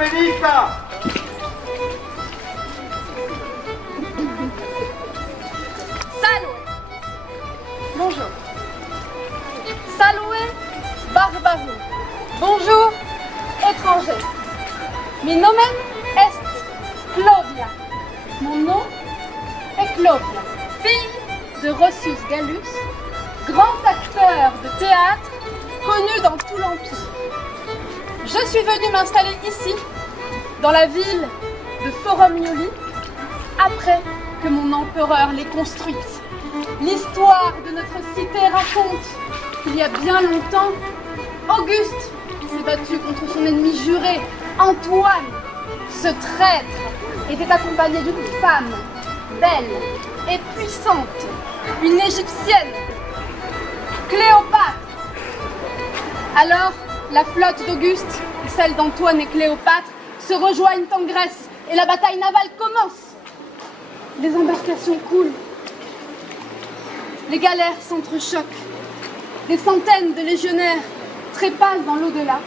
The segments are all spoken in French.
Expedita! Salve! Bonjour. Salve, barbaru. Bonjour, étranger. Mi nomen est Claudia. Mon nom est Claudia, fille de Roscius Gallus, grand acteur de théâtre connu dans tout l'Empire. Je suis venue m'installer ici, dans la ville de Forum Iuli, après que mon empereur l'ait construite. L'histoire de notre cité raconte qu'il y a bien longtemps, Auguste s'est battu contre son ennemi juré, Antoine. Ce traître était accompagné d'une femme belle et puissante, une égyptienne, Cléopâtre. Alors, la flotte d'Auguste et celle d'Antoine et Cléopâtre se rejoignent en Grèce et la bataille navale commence. Les embarcations coulent. Les galères s'entrechoquent. Des centaines de légionnaires trépassent dans l'au-delà.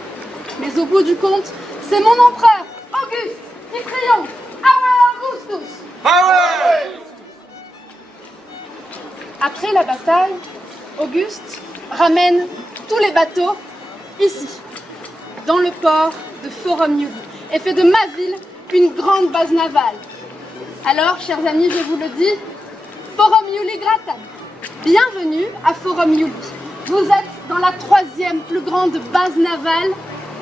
Mais au bout du compte, c'est mon empereur, Auguste, qui triomphe. Ah ouais, Augustus! Ah ouais! Après la bataille, Auguste ramène tous les bateaux ici, dans le port de Forum Iuli, et fait de ma ville une grande base navale. Alors, chers amis, je vous le dis, Forum Iuli Gratam, bienvenue à Forum Iuli. Vous êtes dans la 3e plus grande base navale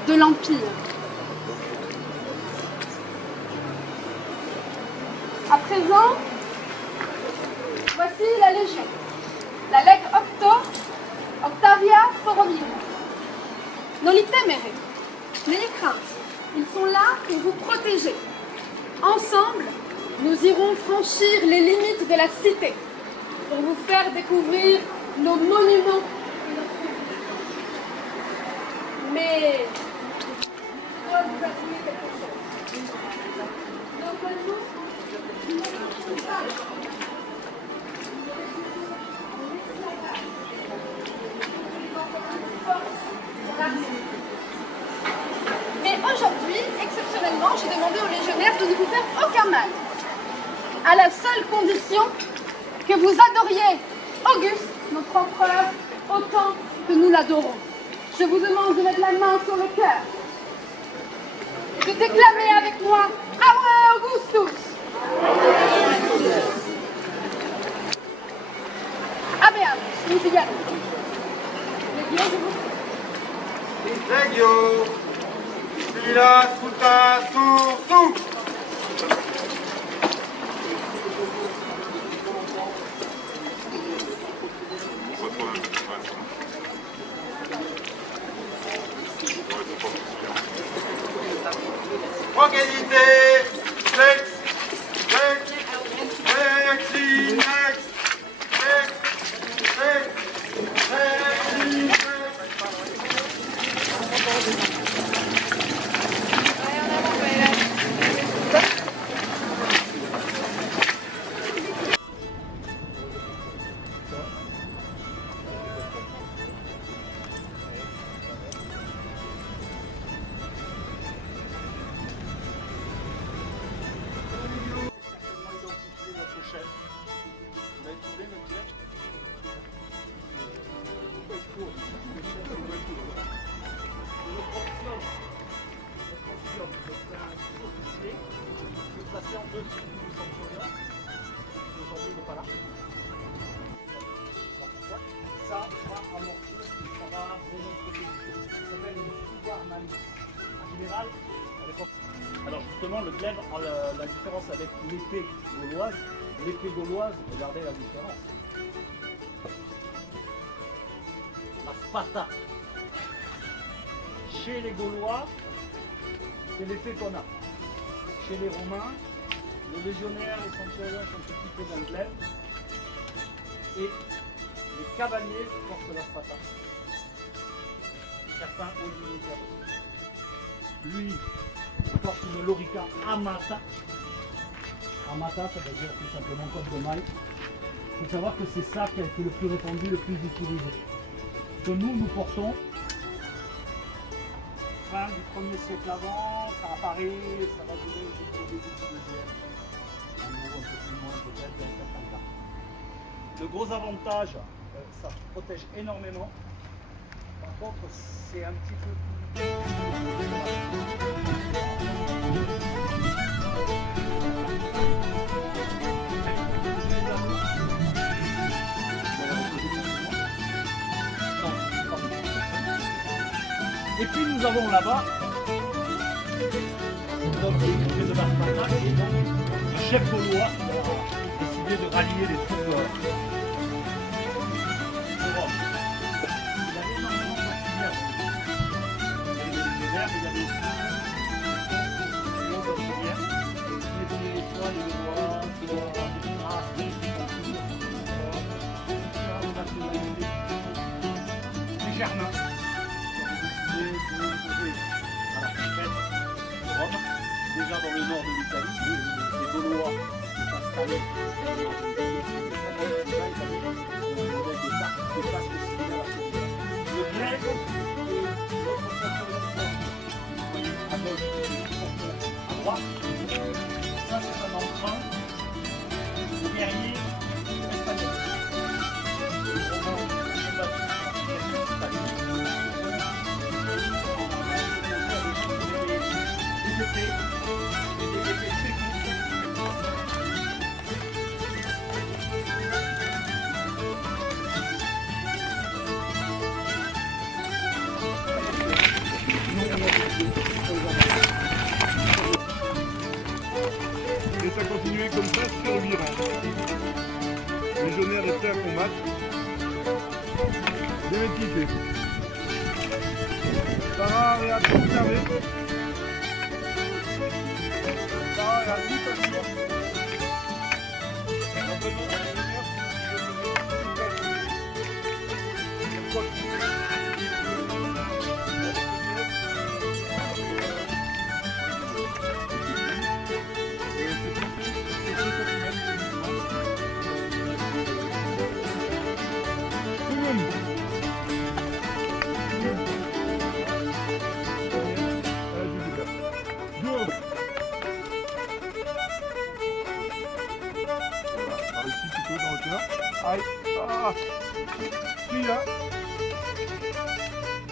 de l'Empire. À présent, voici la Légion, la Leg Octo, Octavia Forum Iuli. Non li temere, n'ayez crainte, ils sont là pour vous protéger. Ensemble, nous irons franchir les limites de la cité pour vous faire découvrir nos monuments. Mais je dois vous avouer quelque chose. Nos monuments ne sont pas mais aujourd'hui, exceptionnellement, j'ai demandé aux légionnaires de ne vous faire aucun mal, à la seule condition que vous adoriez Auguste, notre empereur, autant que nous l'adorons. Je vous demande de mettre la main sur le cœur et de déclamer avec moi « Aue Augustus !» Habemus, significato. Legio, je vous prie. Legio! Fila, sculta, su! Organité! Next! Alors justement, le glaive a la différence avec l'épée gauloise. L'épée gauloise, regardez la différence. La spada. Chez les Gaulois, c'est l'épée qu'on a. Chez les Romains, les légionnaires, les centurions sont équipés d'un glaive. Et les cavaliers portent la spada. Certains ont du militaire. Lui, il porte une lorica amata. Amata, ça veut dire tout simplement cotte de maille. Il faut savoir que c'est ça qui a été le plus répandu, le plus utilisé. Que nous portons fin du 1er siècle avant, ça apparaît, ça va durer jusqu'au début du 2e. Un peu plus loin peut-être dans certains cas. Le gros avantage, ça protège énormément. Par contre, c'est un petit peu plus... Et puis nous avons là-bas donc le curé de Barthélemy et donc le chef gaulois qui a décidé de rallier les troupes de Rome. Il avait énormément d'auxiliaires. Il y avait des légionnaires, mais il y avait aussi d'autres auxiliaires. Il était soit les Gaulois, soit les Thraces, les Germains. Déjà dans le nord de l'Italie, les Gaulois sont installés dans le nord de l'Italie. Déjà établis un modèle d'État qui est pas similaire à celui-là. Le glaive est notre ceinture de sport. Vous voyez à gauche, à droite. Ça, c'est un emprunt au guerrier espagnol. Les Romains ont battu l'Italie. Et ça continuait comme ça sur 8 rangs. Légionnaires et prêts à combattre. Démétité. Sarah et à conserver. Sarah et à tout assurer. Aïe, ah, qui là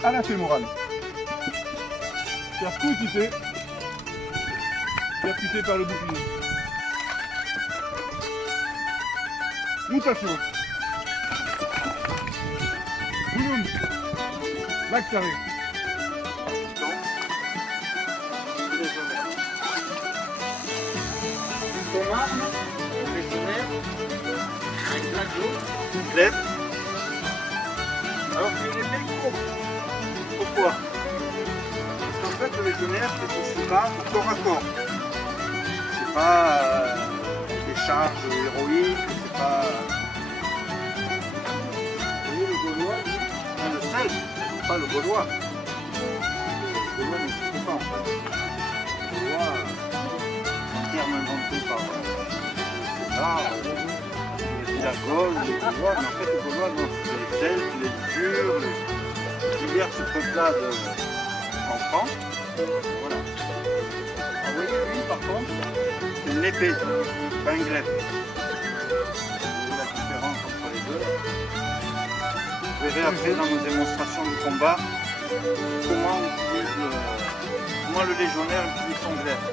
à la fémorale. Faire coup tissé, percuté par le bouclier. Mutation. Boulum. Max carré. Ton arme, légionnaire, un gladio, une glaive, alors qu'il y a une épée courte. Pourquoi? Parce qu'en fait, le légionnaire, c'est pas au corps à corps. C'est pas des charges héroïques, c'est pas... Vous voyez le Gaulois, le Celte, pas le Gaulois. Le Gaulois n'existe pas en fait. Le Gaulois, c'est un terme inventé par César, la Gaule, les Gaulois, mais en fait les Gaulois, non, c'est les Celtes, les Ligures, les diverses peuples-là en France. Voilà. Alors, vous voyez, lui par contre, c'est une épée, pas une glaive. Vous voyez la différence entre les deux. Vous verrez après dans nos démonstrations de combat comment le légionnaire utilise son glaive.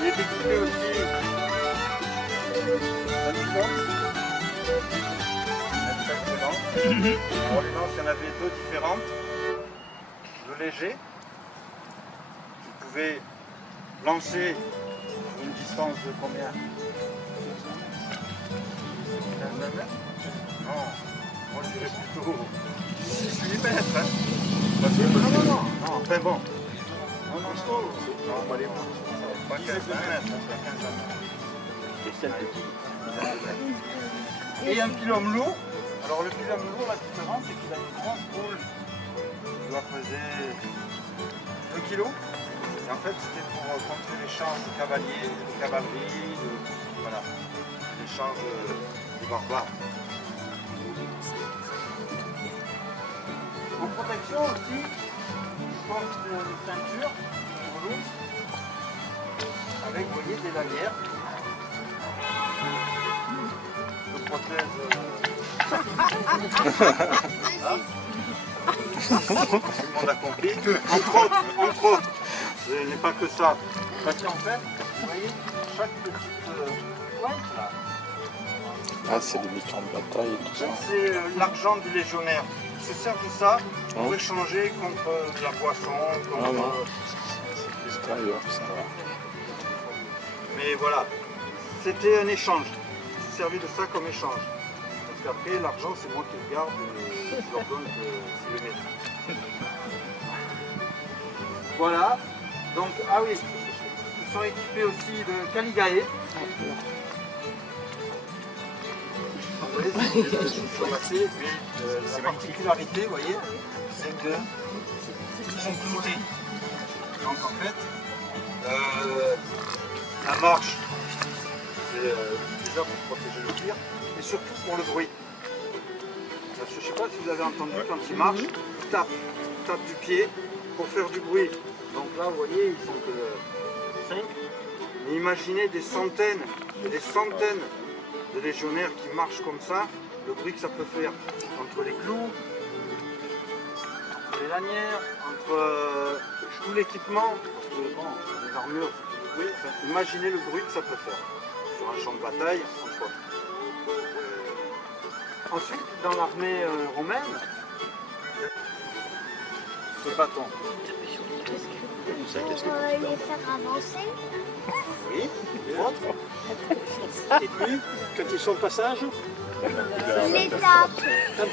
Il est équipé aussi d'un uniforme. Alors les lances, il y en avait deux différentes. Le léger, vous pouvez lancer sur une distance de combien? 15 mètres? Non, moi je dirais plutôt 6-8 mètres. Hein. Parce que, non, enfin bon. Non, pas les mains. Pas 15 mètres, pas 15 mètres. Et celle de qui? Et un pilum lourd. Alors le pilum lourd, la différence, c'est qu'il a une grosse boule. Il doit peser 2 kg. Et en fait, c'était pour contrer les charges de cavaliers, de cavalerie, voilà, les charges des barbares. En protection aussi, porte de ceinture, avec, vous voyez, des lanières. De prothèses. Tout le monde a compris. Entre autres, ce n'est pas que ça. Parce qu'en fait, vous voyez, chaque petite pointe là, Ah, c'est des micros de bataille et tout ça. c'est l'argent du légionnaire. Il se sert de ça pour échanger contre de la boisson, contre... Ah non. C'est extérieur, ça va. Mais voilà, c'était un échange. Il se servait de ça comme échange. Parce qu'après, l'argent, c'est moi qui le garde et je leur donne que c'est le mien. Voilà. Donc, ah oui, ils sont équipés aussi de Caligae. Vous voyez, c'est ramassé, mais la particularité, vous voyez, c'est qu'ils sont cloutés. Donc en fait, la marche, c'est déjà pour protéger le cuir, et surtout pour le bruit. Parce que je ne sais pas si vous avez entendu, quand ils marchent, ils tapent du pied pour faire du bruit. Donc là, vous voyez, ils sont que 5. Mais imaginez des centaines et des centaines de légionnaires qui marchent comme ça, le bruit que ça peut faire entre les clous, entre les lanières, entre tout l'équipement, parce que bon, les armures, oui, enfin, imaginez le bruit que ça peut faire sur un champ de bataille, entre autres. Ensuite, dans l'armée romaine, ce bâton. Pour les faire avancer. Oui, et autres. Et puis, quand ils sont au passage, Les tapes.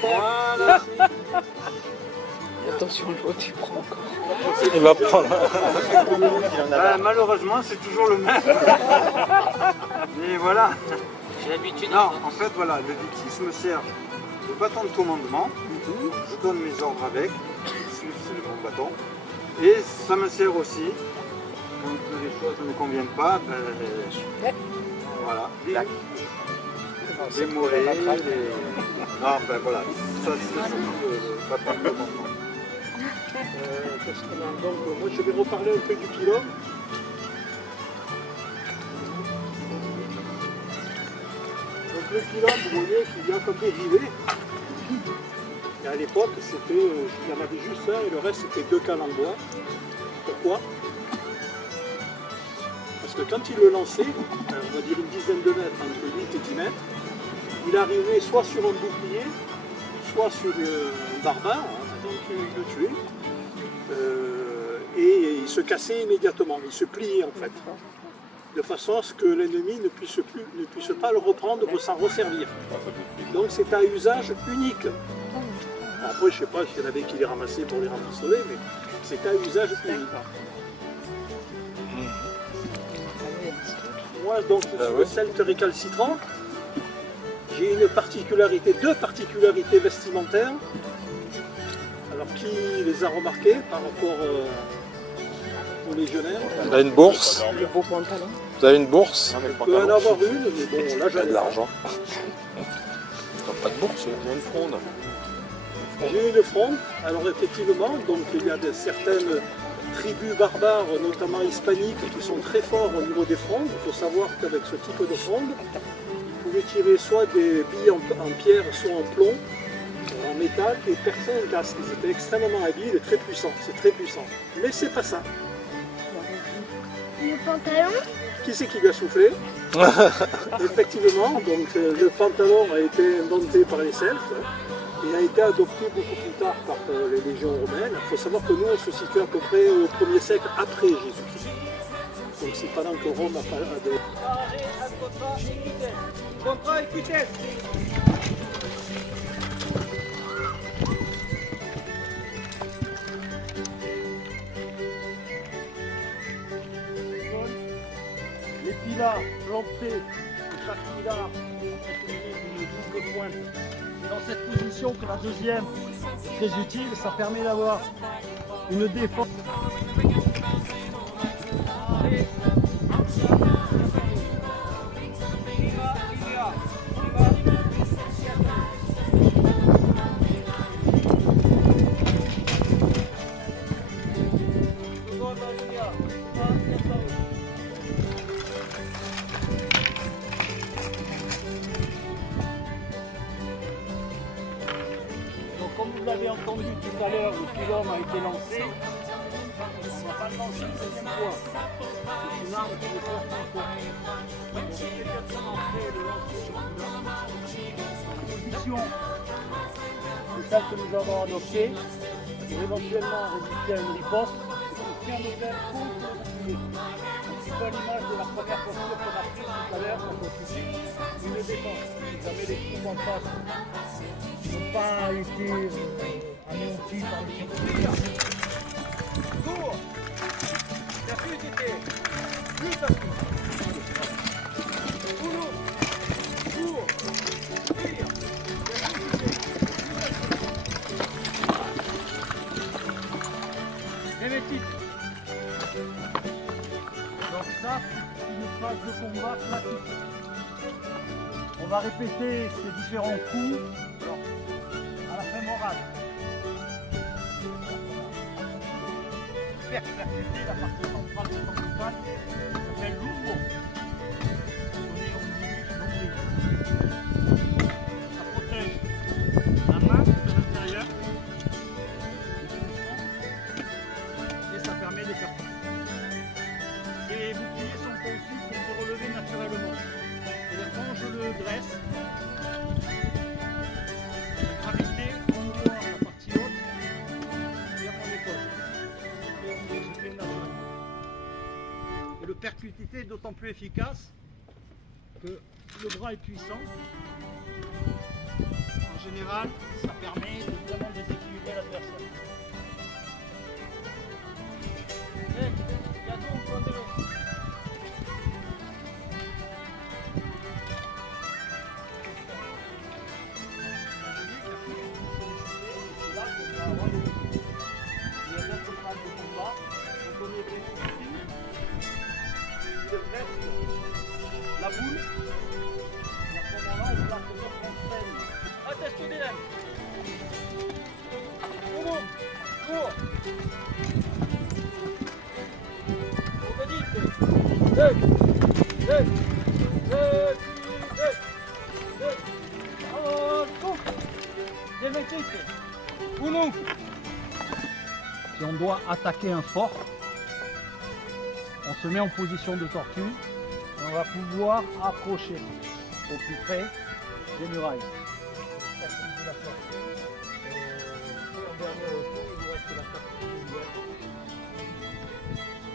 voilà. Attention, l'autre, tu prends encore. Il va prendre. Malheureusement, c'est toujours le même. Mais voilà. J'ai l'habitude. Non, en fait, voilà, le vitis me sert de bâton de commandement. Je donne mes ordres avec. C'est le bon bâton. Et ça me sert aussi, quand les choses ne me conviennent pas, voilà, les mollets, non, ben voilà, ça c'est surtout le bâton de commandement. Qu'est-ce qu'on a donc, moi je vais reparler un peu du pylône. Donc le pylône, vous voyez qu'il y a comme des rivets. Et à l'époque, il y en avait juste un et le reste c'était 2 cales en bois. Pourquoi? Parce que quand il le lançait, on va dire une dizaine de mètres, entre 8 et 10 mètres, il arrivait soit sur un bouclier, soit sur un barbare, donc il le tuait, et il se cassait immédiatement, il se pliait en fait, de façon à ce que l'ennemi ne puisse pas le reprendre pour s'en resservir. Donc c'est un usage unique. Après, je ne sais pas s'il y en avait qui les ramassaient pour les ramasser, mais c'est un usage unique. Moi, donc, je suis le celte récalcitrant. J'ai deux particularités vestimentaires. Alors, qui les a remarquées par rapport aux légionnaires? Vous avez une bourse? Vous avez une bourse? Je peux en avoir une, mais bon, là, J'ai j'en de ai l'argent. T'as pas de bourse? Il y a une fronde. J'ai une fronde. Alors effectivement, donc il y a certaines tribus barbares, notamment hispaniques, qui sont très forts au niveau des frondes. Il faut savoir qu'avec ce type de fronde, ils pouvaient tirer soit des billes en pierre, soit en plomb, en métal, et percer un casque. Ils étaient extrêmement habiles et très puissants. C'est très puissant. Mais c'est pas ça. Le pantalon. Qui c'est qui lui a soufflé? Effectivement, donc le pantalon a été inventé par les Celtes. Et a été adopté beaucoup plus tard par les légions romaines. Il faut savoir que nous, on se situe à peu près au 1er siècle après Jésus-Christ. Donc c'est pendant que Rome a pas... Contrat et vitesse. Les pilars plantés, chaque pilar est d'une double pointe. C'est dans cette position que la deuxième est très utile, ça permet d'avoir une défense. Donc comme vous l'avez entendu tout à l'heure, le pylône a été lancé. On va pas le lancer une deuxième fois. C'est une arme qui est forte encore. Donc c'est exactement fait le lancer sur le pylône. La position, c'est celle que nous avons adoptée pour éventuellement résister à une riposte. Et on tient nos ailes contre le bouclier. Un petit peu à l'image de la première posture qu'on a prise tout à l'heure quand on faisait une défense. Si jamais les troupes en face n'ont pas été anéantis par les tirs. Cours! La fluidité! Plus facile! Boulot! Cours! Tire! La fluidité! Mémétique! Donc ça, c'est une phase de combat classique. On va répéter ces différents coups à la fin morale. Percuter la partie centrale de son cheval s'appelle l'ouvre. Ça protège la main de l'intérieur et ça permet de faire. Ces boucliers sont conçus pour se relever naturellement. C'est-à-dire quand je le dresse, la gravité envoie la partie haute vers mon épaule. Et le percuté est d'autant plus efficace que le bras est puissant. En général, ça permet de vraiment déséquilibrer l'adversaire. La boule, et à ce moment-là, on place le corps qu'on freine. Atteste au délai. Cours. Cours. Si on doit attaquer un fort, on se met en position de tortue et on va pouvoir approcher au plus près des murailles.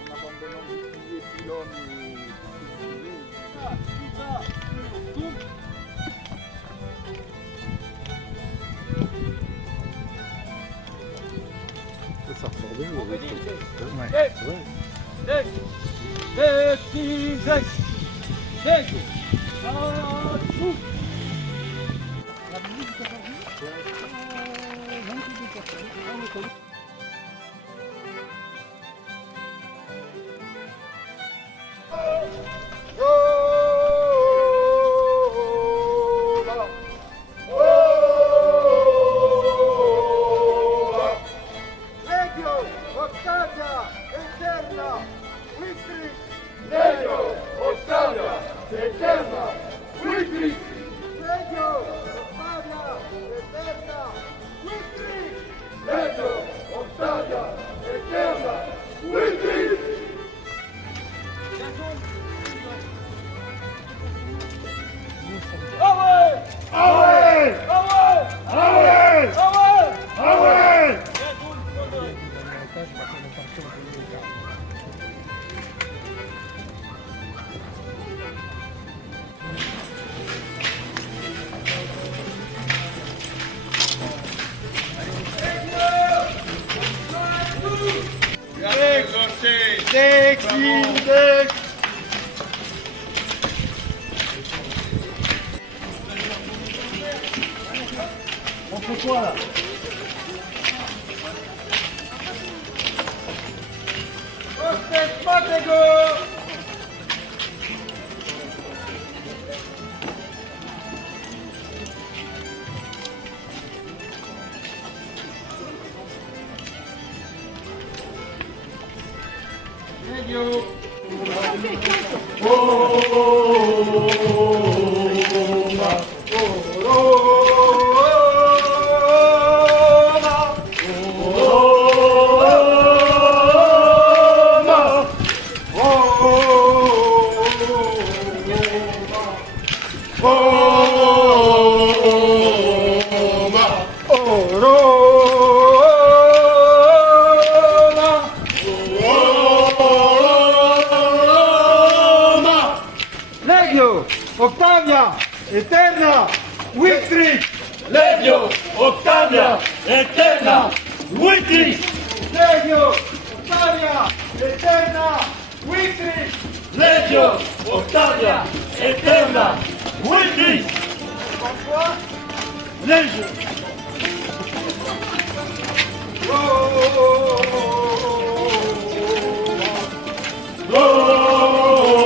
En abandonnant le bouclier, pylône et tout ça, on tourne. Ça ressort de nous. On fait quoi là? Legio. Legio, Octavia, Eterna, Victrix! Legio, Octavia, Eterna, Victrix! Legio, Octavia, Eterna, Victrix! Legio, Octavia, Eterna, Victrix! François, Legio, Roma! Roma!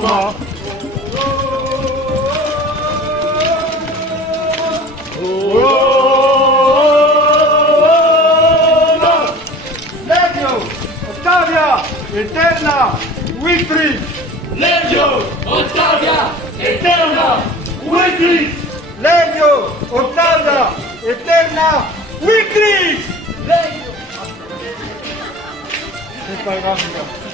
Roma! Legio, Octavia, Eterna, Victrix! Legio, Ottavia, Eterna, Victrix! Legio, Octavia, Eterna, Victrix! C'est pas grave, les gars.